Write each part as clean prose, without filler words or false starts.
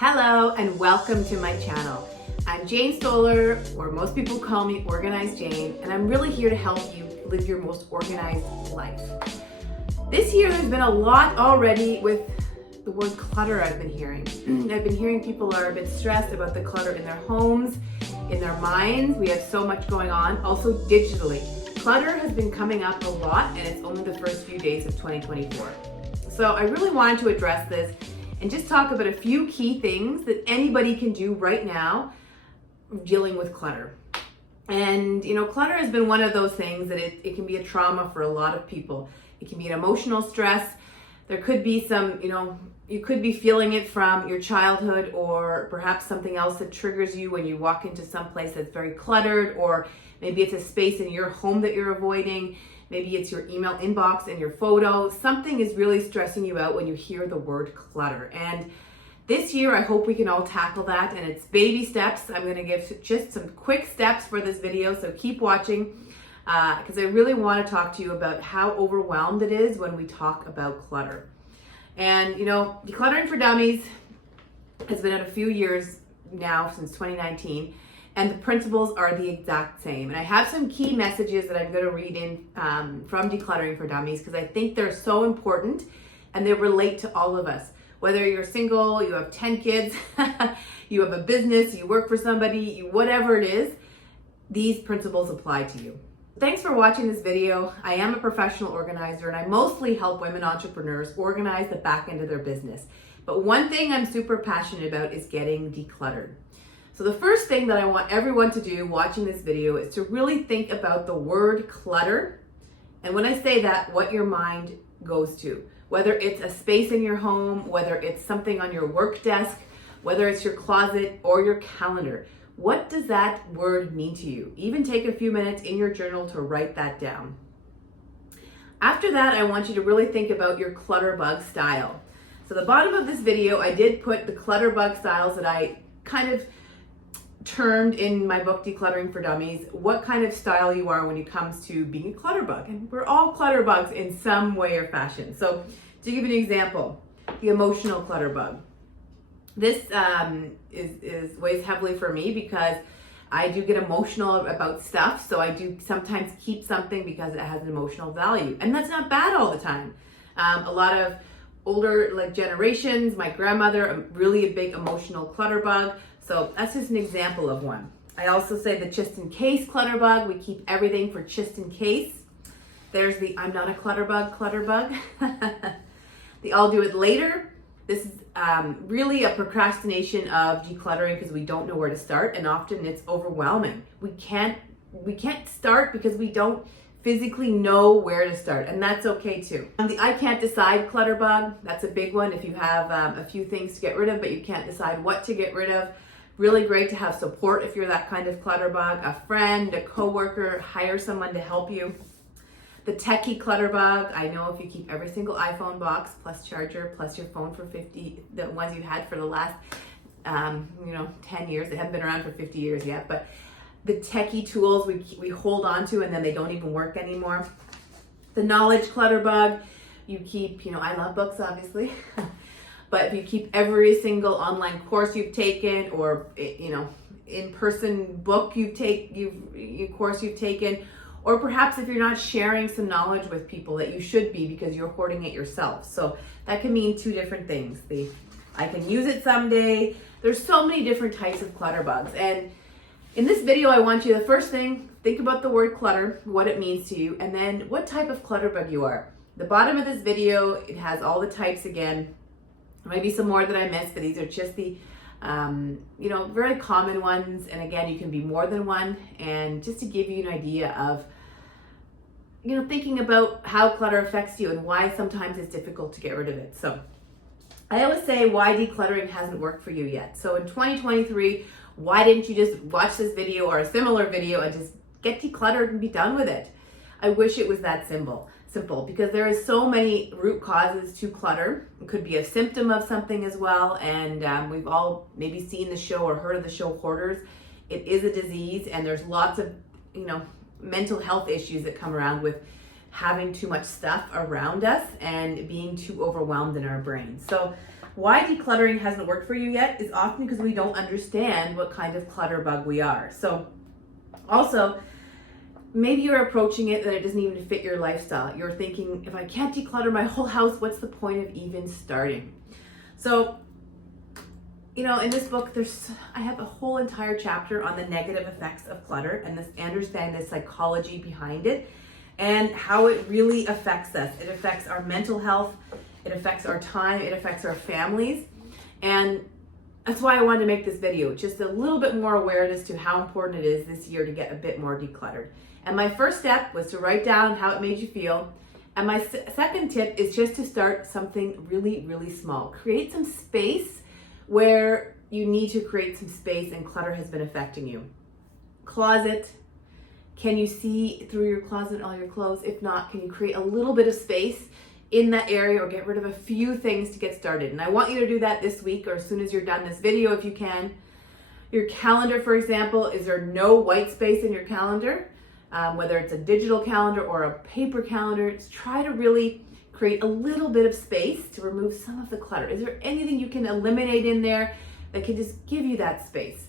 Hello and welcome to my channel. I'm Jane Stoller, or most people call me Organized Jane, and I'm really here to help you live your most organized life. This year there's been a lot already with the word clutter I've been hearing. I've been hearing people are a bit stressed about the clutter in their homes, in their minds. We have so much going on, also digitally. Clutter has been coming up a lot, and it's only the first few days of 2024. So I really wanted to address this and just talk about a few key things that anybody can do right now dealing with clutter. And clutter has been one of those things that it can be a trauma for a lot of people. It can be an emotional stress. There could be some, you could be feeling it from your childhood, or perhaps something else that triggers you when you walk into some place that's very cluttered, or maybe it's a space in your home that you're avoiding. Maybe it's your email inbox and your photo. Something is really stressing you out when you hear the word clutter. And this year, I hope we can all tackle that. And it's baby steps. I'm going to give just some quick steps for this video. So keep watching because I really want to talk to you about how overwhelmed it is when we talk about clutter. And, Decluttering for Dummies has been out a few years now, since 2019. And the principles are the exact same. And I have some key messages that I'm going to read in from Decluttering for Dummies because I think they're so important and they relate to all of us. Whether you're single, you have 10 kids, you have a business, you work for somebody, whatever it is, these principles apply to you. Thanks for watching this video. I am a professional organizer and I mostly help women entrepreneurs organize the back end of their business. But one thing I'm super passionate about is getting decluttered. So the first thing that I want everyone to do watching this video is to really think about the word clutter. And when I say that, what your mind goes to. Whether it's a space in your home, whether it's something on your work desk, whether it's your closet or your calendar. What does that word mean to you? Even take a few minutes in your journal to write that down. After that, I want you to really think about your clutter bug style. So the bottom of this video, I did put the clutter bug styles that I kind of termed in my book Decluttering for Dummies, what kind of style you are when it comes to being a clutter bug. And we're all clutter bugs in some way or fashion. So to give you an example, the emotional clutter bug. This is weighs heavily for me because I do get emotional about stuff. So I do sometimes keep something because it has an emotional value. And that's not bad all the time. A lot of older generations, my grandmother, really a big emotional clutter bug. So that's just an example of one. I also say the just in case clutter bug. We keep everything for just in case. There's the I'm not a clutter bug. The I'll do it later. This is really a procrastination of decluttering because we don't know where to start, and often it's overwhelming. We can't start because we don't physically know where to start, and that's okay too. The I can't decide clutter bug, that's a big one if you have a few things to get rid of but you can't decide what to get rid of. Really great to have support if you're that kind of clutter bug, a friend, a coworker, hire someone to help you. The techie clutter bug, I know if you keep every single iPhone box plus charger plus your phone for 50, the ones you had for the last 10 years, they haven't been around for 50 years yet, but the techie tools we hold on to and then they don't even work anymore. The knowledge clutter bug, you keep, I love books obviously, but if you keep every single online course you've taken or, in-person book course you've taken, or perhaps if you're not sharing some knowledge with people that you should be because you're hoarding it yourself. So that can mean two different things. I can use it someday. There's so many different types of clutter bugs. And in this video, I want you to, the first thing, think about the word clutter, what it means to you, and then what type of clutter bug you are. The bottom of this video, it has all the types again. There might be some more that I missed, but these are just the, very common ones. And again, you can be more than one. And just to give you an idea of, thinking about how clutter affects you and why sometimes it's difficult to get rid of it. So I always say why decluttering hasn't worked for you yet. So in 2023, why didn't you just watch this video or a similar video and just get decluttered and be done with it? I wish it was that simple because there is so many root causes to clutter. It could be a symptom of something as well. And we've all maybe seen the show or heard of the show Hoarders. It is a disease and there's lots of, mental health issues that come around with having too much stuff around us and being too overwhelmed in our brain. So why decluttering hasn't worked for you yet is often because we don't understand what kind of clutter bug we are. So also, maybe you're approaching it that it doesn't even fit your lifestyle. You're thinking, if I can't declutter my whole house, what's the point of even starting? So, in this book, I have a whole entire chapter on the negative effects of clutter and understand the psychology behind it and how it really affects us. It affects our mental health, it affects our time, it affects our families. And that's why I wanted to make this video, just a little bit more awareness to how important it is this year to get a bit more decluttered. And my first step was to write down how it made you feel. And my second tip is just to start something really, really small. Create some space where you need to create some space and clutter has been affecting you. Closet. Can you see through your closet all your clothes? If not, can you create a little bit of space in that area or get rid of a few things to get started? And I want you to do that this week or as soon as you're done this video if you can. Your calendar, for example, is there no white space in your calendar? Whether it's a digital calendar or a paper calendar, just try to really create a little bit of space to remove some of the clutter. Is there anything you can eliminate in there that can just give you that space?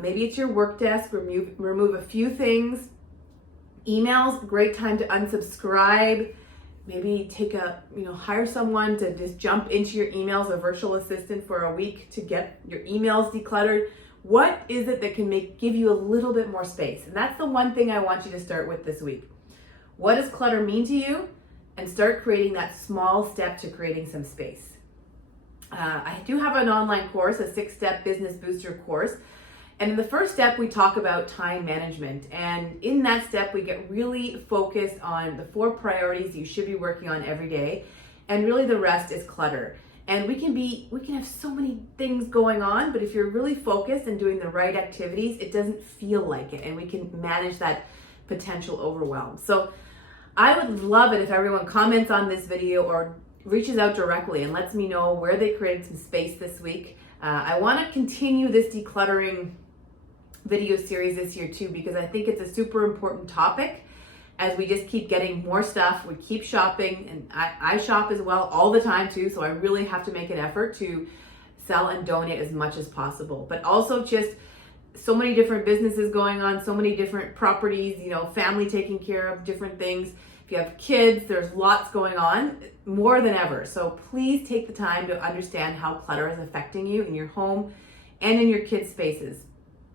Maybe it's your work desk, remove a few things. Emails, great time to unsubscribe. Maybe hire someone to just jump into your emails, a virtual assistant for a week to get your emails decluttered. What is it that can give you a little bit more space? And that's the one thing I want you to start with this week. What does clutter mean to you? And start creating that small step to creating some space. I do have an online course, a 6-step business booster course. And in the first step, we talk about time management. And in that step, we get really focused on the 4 priorities you should be working on every day. And really the rest is clutter. And we can have so many things going on, but if you're really focused and doing the right activities, it doesn't feel like it. And we can manage that potential overwhelm. So I would love it if everyone comments on this video or reaches out directly and lets me know where they created some space this week. I want to continue this decluttering video series this year too, because I think it's a super important topic. As we just keep getting more stuff, we keep shopping, and I shop as well all the time too, so I really have to make an effort to sell and donate as much as possible. But also just so many different businesses going on, so many different properties, family taking care of different things. If you have kids, there's lots going on, more than ever. So please take the time to understand how clutter is affecting you in your home and in your kids' spaces.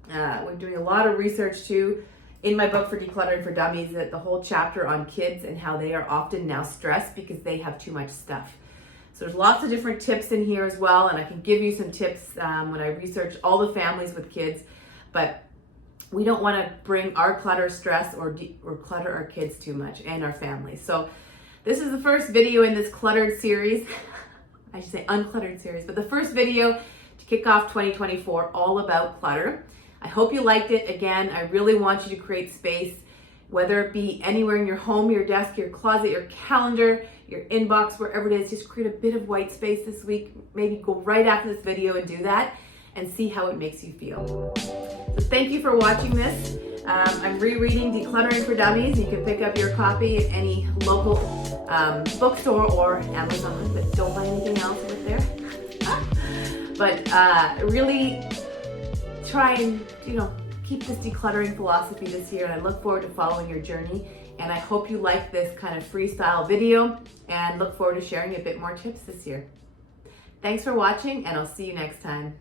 We're doing a lot of research too in my book for Decluttering for Dummies, that the whole chapter on kids and how they are often now stressed because they have too much stuff. So there's lots of different tips in here as well, and I can give you some tips when I research all the families with kids, but we don't want to bring our clutter stress or clutter our kids too much and our families. So this is the first video in this cluttered series. I should say uncluttered series, but the first video to kick off 2024 all about clutter. I hope you liked it. Again, I really want you to create space, whether it be anywhere in your home, your desk, your closet, your calendar, your inbox, wherever it is. Just create a bit of white space this week. Maybe go right after this video and do that and see how it makes you feel. So thank you for watching this. I'm rereading Decluttering for Dummies. You can pick up your copy at any local bookstore or Amazon, but don't buy anything else with there. But really try and keep this decluttering philosophy this year, and I look forward to following your journey. And I hope you like this kind of freestyle video and look forward to sharing a bit more tips this year. Thanks for watching, and I'll see you next time.